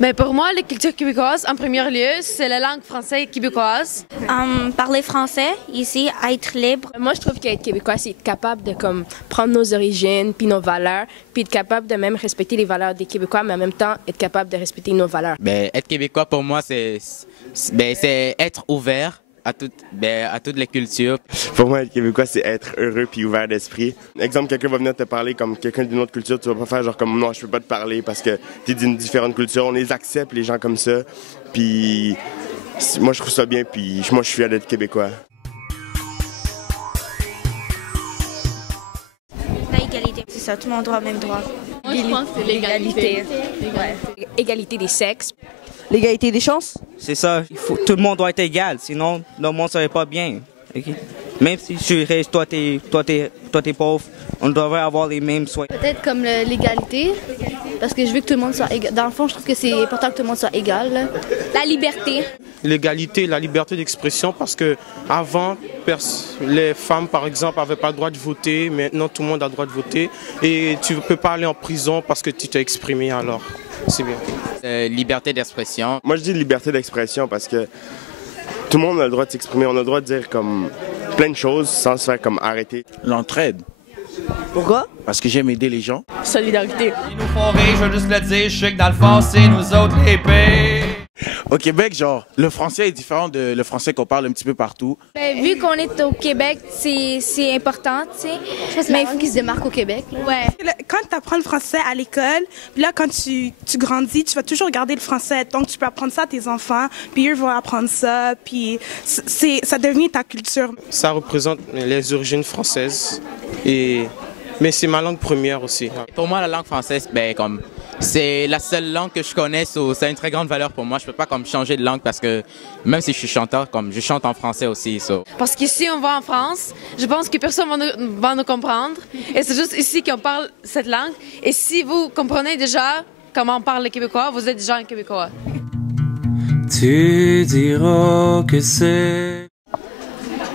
Ben pour moi, la culture québécoise, en premier lieu, c'est la langue française québécoise. Parler français ici, être libre. Moi, je trouve qu'être québécois, c'est être capable de comme, prendre nos origines puis nos valeurs, puis être capable de même respecter les valeurs des Québécois, mais en même temps, être capable de respecter nos valeurs. Ben, être québécois, pour moi, c'est être ouvert à toutes les cultures. Pour moi, être québécois, c'est être heureux puis ouvert d'esprit. Exemple, quelqu'un va venir te parler comme quelqu'un d'une autre culture, tu vas pas faire genre comme non, je peux pas te parler parce que t'es d'une différente culture. On les accepte, les gens comme ça. Puis moi, je trouve ça bien, puis moi, je suis fier d'être québécois. La égalité, c'est ça, tout le monde droit, même droit. Moi, je pense que c'est l'égalité. Égalité des sexes. L'égalité des chances? C'est ça, tout le monde doit être égal, sinon le monde ne serait pas bien. Okay? Même si je suis riche, toi t'es pauvre, on devrait avoir les mêmes soins. Peut-être comme l'égalité, parce que je veux que tout le monde soit égal. Dans le fond, je trouve que c'est important que tout le monde soit égal. Là. La liberté. L'égalité, la liberté d'expression, parce que avant, les femmes, par exemple, n'avaient pas le droit de voter. Maintenant, tout le monde a le droit de voter. Et tu ne peux pas aller en prison parce que tu t'es exprimé, alors c'est bien. Liberté d'expression. Moi, je dis liberté d'expression parce que tout le monde a le droit de s'exprimer. On a le droit de dire comme plein de choses sans se faire comme arrêter. L'entraide. Pourquoi? Parce que j'aime aider les gens. Solidarité. Ils nous font rire, je veux juste le dire, je sais que dans le fond, c'est nous autres les pires. Au Québec, genre, le français est différent de le français qu'on parle un petit peu partout. Ben, vu qu'on est au Québec, c'est important, tu sais. Mais il faut qu'ils se démarquent au Québec. Là. Ouais. Quand tu apprends le français à l'école, puis là, quand tu grandis, tu vas toujours garder le français. Donc, tu peux apprendre ça à tes enfants, puis eux vont apprendre ça, puis ça devient ta culture. Ça représente les origines françaises, mais c'est ma langue première aussi. Pour moi, la langue française, c'est la seule langue que je connais, ça a une très grande valeur pour moi. Je peux pas comme changer de langue parce que même si je suis chanteur, comme je chante en français aussi. Parce qu'ici, on va en France, je pense que personne va nous comprendre. Et c'est juste ici qu'on parle cette langue. Et si vous comprenez déjà comment on parle le québécois, vous êtes déjà un québécois. Tu diras que c'est...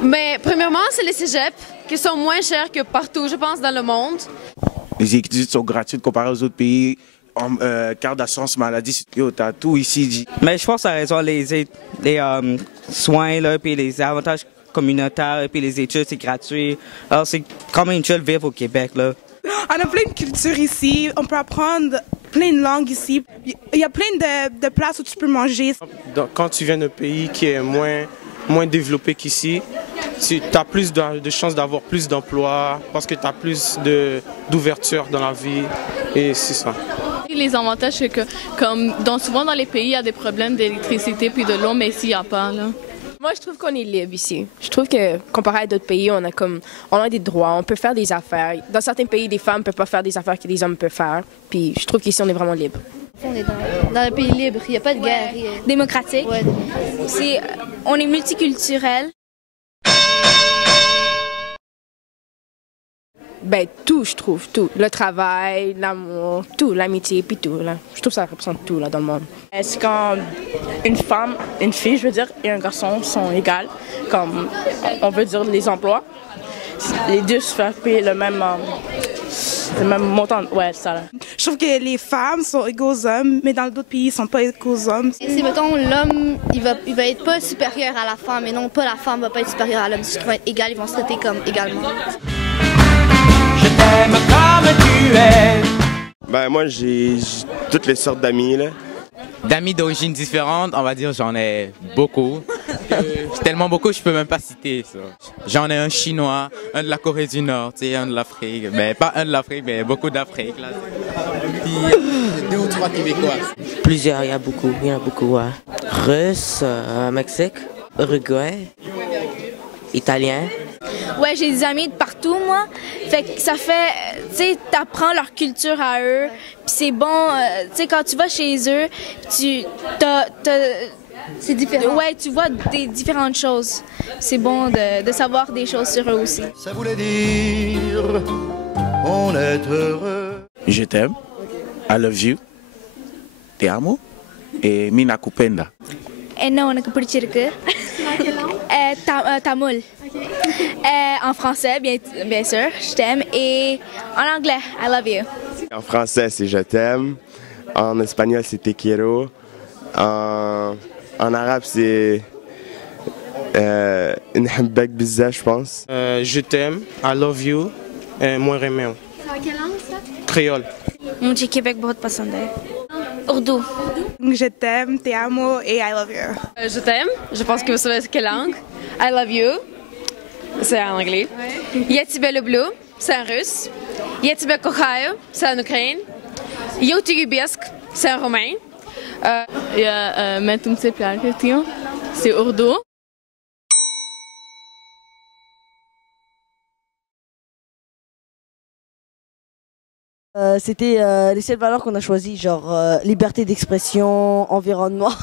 Mais premièrement, c'est les cégeps qui sont moins chers que partout, je pense, dans le monde. Les études sont gratuites comparées aux autres pays. Carte d'assurance maladie, t'as tout ici. Mais je pense à raison, les soins, là, puis les avantages communautaires, puis les études, c'est gratuit. Alors, c'est quand même chill vivre au Québec, là. On a plein de cultures ici, on peut apprendre plein de langues ici. Il y a plein de places où tu peux manger. Quand tu viens d'un pays qui est moins développé qu'ici, tu as plus de chances d'avoir plus d'emplois parce que tu as plus d'ouverture dans la vie et c'est ça. Les avantages, c'est que souvent dans les pays, il y a des problèmes d'électricité puis de l'eau, mais ici, il n'y a pas. Là. Moi, je trouve qu'on est libre ici. Je trouve que, comparé à d'autres pays, on a des droits, on peut faire des affaires. Dans certains pays, des femmes ne peuvent pas faire des affaires que des hommes peuvent faire. Puis je trouve qu'ici, on est vraiment libre. On est dans un pays libre, il n'y a pas de guerre. Démocratique. Ouais. On est multiculturel. Ben, tout, je trouve, tout. Le travail, l'amour, tout, l'amitié, puis tout, là. Je trouve que ça représente tout, là, dans le monde. C'est quand une fille, je veux dire, et un garçon sont égales, comme, on veut dire, les emplois. Les deux se font payer le même montant, ouais, ça, là. Je trouve que les femmes sont égaux aux hommes, mais dans d'autres pays, ils sont pas égaux aux hommes. Si, mettons, l'homme, il va être pas supérieur à la femme, et non pas la femme va pas être supérieure à l'homme. Ceux qui vont être égales, ils vont se traiter comme également. Je t'aime comme tu es. Ben moi, j'ai toutes les sortes d'amis, là. D'amis d'origines différentes, on va dire, j'en ai beaucoup. Tellement beaucoup, je peux même pas citer ça. J'en ai un chinois, un de la Corée du Nord, un de l'Afrique. Mais pas un de l'Afrique, mais beaucoup d'Afrique. Puis 2 ou 3 Québécois. Plusieurs, il y en a beaucoup, ouais. Russe, Mexique, Uruguay, Italien. Ouais, j'ai des amis de partout, moi. Fait que ça fait, tu sais, t'apprends leur culture à eux. Puis c'est bon, tu sais, quand tu vas chez eux, c'est différent. Ouais, tu vois des différentes choses. C'est bon de savoir des choses sur eux aussi. Ça voulait dire, on est heureux. Je t'aime. I love you. Te amo. Et mina kupenda. என்ன உனக்கு பிடிச்சிருக்கு? Tamoul. En français, bien sûr, je t'aime. Et en anglais, I love you. En français, c'est je t'aime. En espagnol, c'est te quiero. En arabe, c'est nḥbbek bzaf, je pense. Je t'aime, I love you, et moi remeo. C'est en quelle langue ça? Créole. मुझे Québec बहुत पसंद है. Urdu. Je t'aime, te amo et I love you. Je t'aime. Je pense que vous savez quelle langue. I love you. C'est en anglais. Я тебя люблю. C'est en russe. Я тебя кохаю. C'est en ukraine. Я тебя любesc. C'est en roumain. Il y a Mentum Tsepiarketio, c'est Urdu. C'était les seules valeurs qu'on a choisies, genre liberté d'expression, environnement.